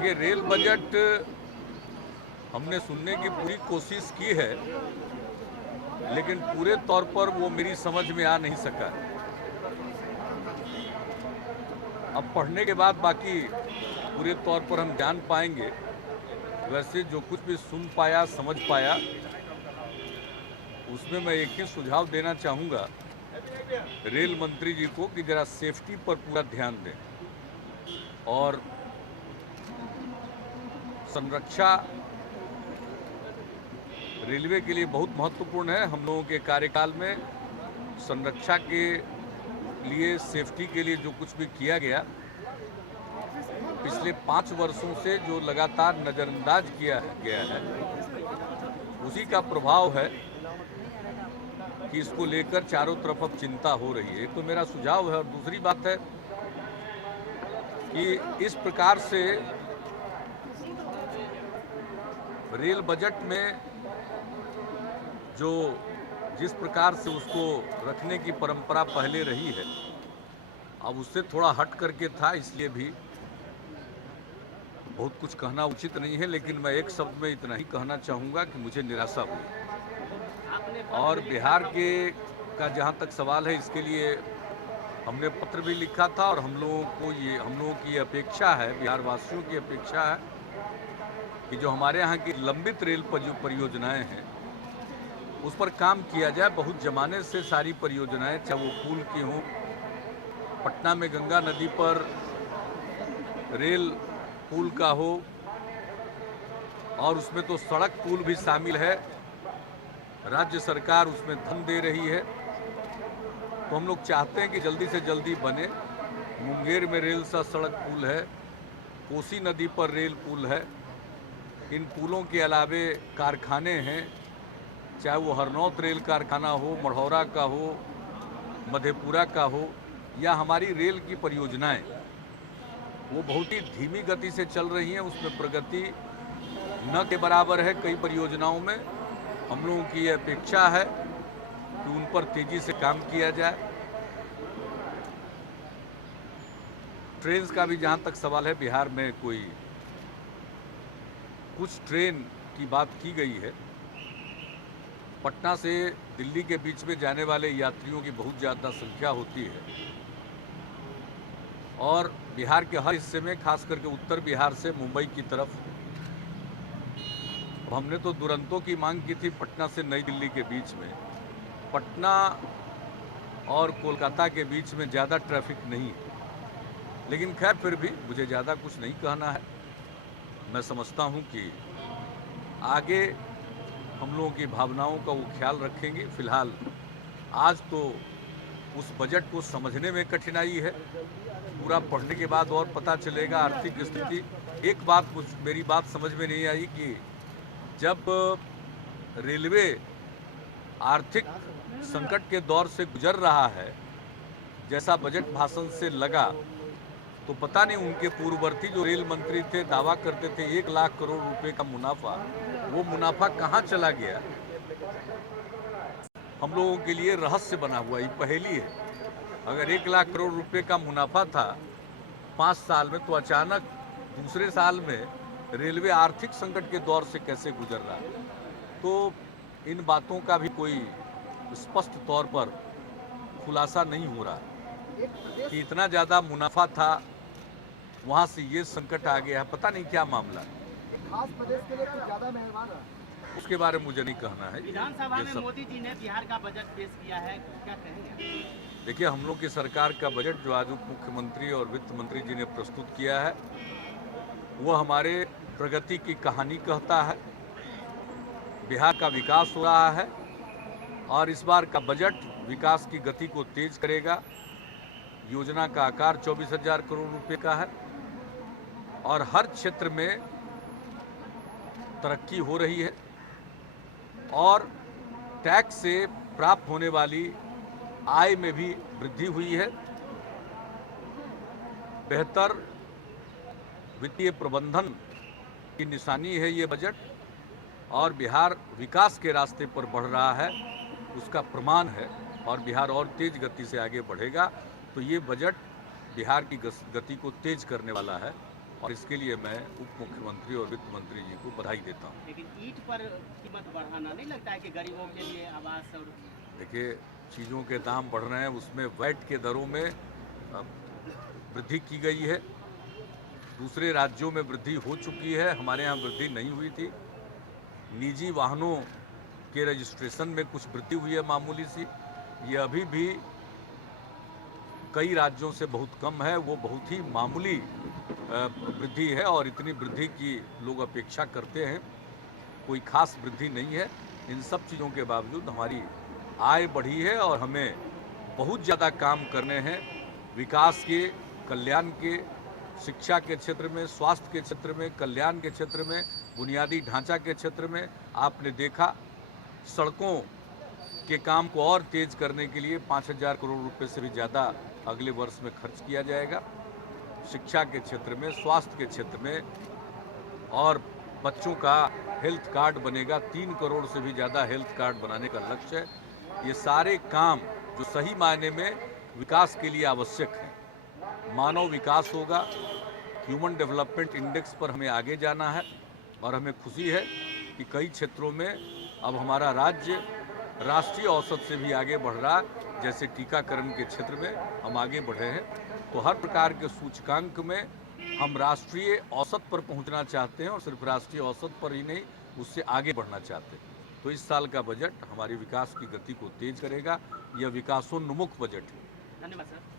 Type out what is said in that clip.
देखिए, rail budget हमने सुनने की पूरी कोशिश की है, लेकिन पूरे तौर पर वो मेरी समझ में आ नहीं सका। अब पढ़ने के बाद बाकी पूरे तौर पर हम जान पाएंगे। वैसे जो कुछ भी सुन पाया, समझ पाया, उसमें मैं एक ही सुझाव देना चाहूँगा रेल मंत्री जी को कि जरा सेफ्टी पर पूरा ध्यान दें और संरक्षा रेलवे के लिए बहुत महत्वपूर्ण है। हम लोगों के कार्यकाल में संरक्षा के लिए, सेफ्टी के लिए जो कुछ भी किया गया, पिछले 5 वर्षों से जो लगातार नज़रअंदाज किया गया है, उसी का प्रभाव है कि इसको लेकर चारों तरफ अब चिंता हो रही है। एक तो मेरा सुझाव है, और दूसरी बात है कि इस प्रकार से रेल बजट में जिस प्रकार से उसको रखने की परंपरा पहले रही है, अब उससे थोड़ा हट करके था, इसलिए भी बहुत कुछ कहना उचित नहीं है। लेकिन मैं एक शब्द में इतना ही कहना चाहूँगा कि मुझे निराशा हुई। और बिहार का जहाँ तक सवाल है, इसके लिए हमने पत्र भी लिखा था, और हम लोगों की अपेक्षा है, बिहार वासियों की अपेक्षा है कि जो हमारे यहाँ की लंबित रेल परियोजनाएं हैं, उस पर काम किया जाए। बहुत जमाने से सारी परियोजनाएं, चाहे वो पुल की हों, पटना में गंगा नदी पर रेल पुल का हो, और उसमें तो सड़क पुल भी शामिल है, राज्य सरकार उसमें धन दे रही है, तो हम लोग चाहते हैं कि जल्दी से जल्दी बने। मुंगेर में रेल सा सड़क पुल है, कोसी नदी पर रेल पुल है। इन पुलों के अलावे कारखाने हैं, चाहे वो हरनौत रेल कारखाना हो, मढ़ौरा का हो, मधेपुरा का हो, या हमारी रेल की परियोजनाएं, वो बहुत ही धीमी गति से चल रही हैं। उसमें प्रगति न के बराबर है कई परियोजनाओं में। हम लोगों की ये अपेक्षा है कि उन पर तेजी से काम किया जाए। ट्रेन का भी जहाँ तक सवाल है, बिहार में कुछ ट्रेन की बात की गई है। पटना से दिल्ली के बीच में जाने वाले यात्रियों की बहुत ज़्यादा संख्या होती है, और बिहार के हर हिस्से में, खास करके उत्तर बिहार से मुंबई की तरफ, हमने तो दुरंतों की मांग की थी पटना से नई दिल्ली के बीच में। पटना और कोलकाता के बीच में ज़्यादा ट्रैफिक नहीं है, लेकिन खैर फिर भी मुझे ज़्यादा कुछ नहीं कहना है। मैं समझता हूँ कि आगे हम लोगों की भावनाओं का वो ख्याल रखेंगे। फिलहाल आज तो उस बजट को समझने में कठिनाई है, पूरा पढ़ने के बाद और पता चलेगा आर्थिक स्थिति। एक बात मेरी बात समझ में नहीं आई कि जब रेलवे आर्थिक संकट के दौर से गुजर रहा है, जैसा बजट भाषण से लगा, तो पता नहीं उनके पूर्ववर्ती जो रेल मंत्री थे दावा करते थे 1 लाख करोड़ रुपए का मुनाफा, वो मुनाफा कहाँ चला गया, हम लोगों के लिए रहस्य बना हुआ, ये पहेली है। अगर 1 लाख करोड़ रुपए का मुनाफा था 5 साल में, तो अचानक दूसरे साल में रेलवे आर्थिक संकट के दौर से कैसे गुजर रहा है? तो इन बातों का भी कोई स्पष्ट तौर पर खुलासा नहीं हो रहा कि इतना ज़्यादा मुनाफा था, वहाँ से ये संकट आ गया, पता नहीं क्या मामला है। खास प्रदेश के लिए कुछ ज़्यादा मेहरबान है, उसके बारे में मुझे नहीं कहना है। विधानसभा में मोदी जी ने बिहार का बजट पेश किया है, क्या कहेंगे? देखिए, हम लोग की सरकार का बजट जो आज उप मुख्यमंत्री और वित्त मंत्री जी ने प्रस्तुत किया है, वो हमारे प्रगति की कहानी कहता है। बिहार का विकास हो रहा है, और इस बार का बजट विकास की गति को तेज करेगा। योजना का आकार 24,000 करोड़ रुपए का है, और हर क्षेत्र में तरक्की हो रही है, और टैक्स से प्राप्त होने वाली आय में भी वृद्धि हुई है। बेहतर वित्तीय प्रबंधन की निशानी है ये बजट, और बिहार विकास के रास्ते पर बढ़ रहा है, उसका प्रमाण है, और बिहार और तेज गति से आगे बढ़ेगा। तो ये बजट बिहार की गति को तेज करने वाला है। और इसके लिए मैं उप मुख्यमंत्री और वित्त मंत्री जी को बधाई देता हूँ। लेकिन ईंट पर कीमत बढ़ाना नहीं लगता है कि गरीबों के लिए आवास और देखिए, चीज़ों के दाम बढ़ रहे हैं, उसमें वैट के दरों में वृद्धि की गई है। दूसरे राज्यों में वृद्धि हो चुकी है, हमारे यहाँ वृद्धि नहीं हुई थी। निजी वाहनों के रजिस्ट्रेशन में कुछ वृद्धि हुई है मामूली सी, ये अभी भी कई राज्यों से बहुत कम है, वो बहुत ही मामूली वृद्धि है और इतनी वृद्धि की लोग अपेक्षा करते हैं, कोई खास वृद्धि नहीं है। इन सब चीज़ों के बावजूद हमारी आय बढ़ी है और हमें बहुत ज़्यादा काम करने हैं विकास के, कल्याण के, शिक्षा के क्षेत्र में, स्वास्थ्य के क्षेत्र में, कल्याण के क्षेत्र में, बुनियादी ढांचा के क्षेत्र में। आपने देखा सड़कों के काम को और तेज करने के लिए 5,000 करोड़ रुपए से भी ज़्यादा अगले वर्ष में खर्च किया जाएगा। शिक्षा के क्षेत्र में, स्वास्थ्य के क्षेत्र में, और बच्चों का हेल्थ कार्ड बनेगा। 3 करोड़ से भी ज़्यादा हेल्थ कार्ड बनाने का लक्ष्य है। ये सारे काम जो सही मायने में विकास के लिए आवश्यक हैं। मानव विकास होगा, ह्यूमन डेवलपमेंट इंडेक्स पर हमें आगे जाना है और हमें खुशी है कि कई क्षेत्रों में अब हमारा राज्य राष्ट्रीय औसत से भी आगे बढ़ रहा है। जैसे टीकाकरण के क्षेत्र में हम आगे बढ़े हैं, तो हर प्रकार के सूचकांक में हम राष्ट्रीय औसत पर पहुंचना चाहते हैं और सिर्फ राष्ट्रीय औसत पर ही नहीं, उससे आगे बढ़ना चाहते हैं। तो इस साल का बजट हमारी विकास की गति को तेज करेगा। यह विकासोन्मुख बजट है। धन्यवाद सर।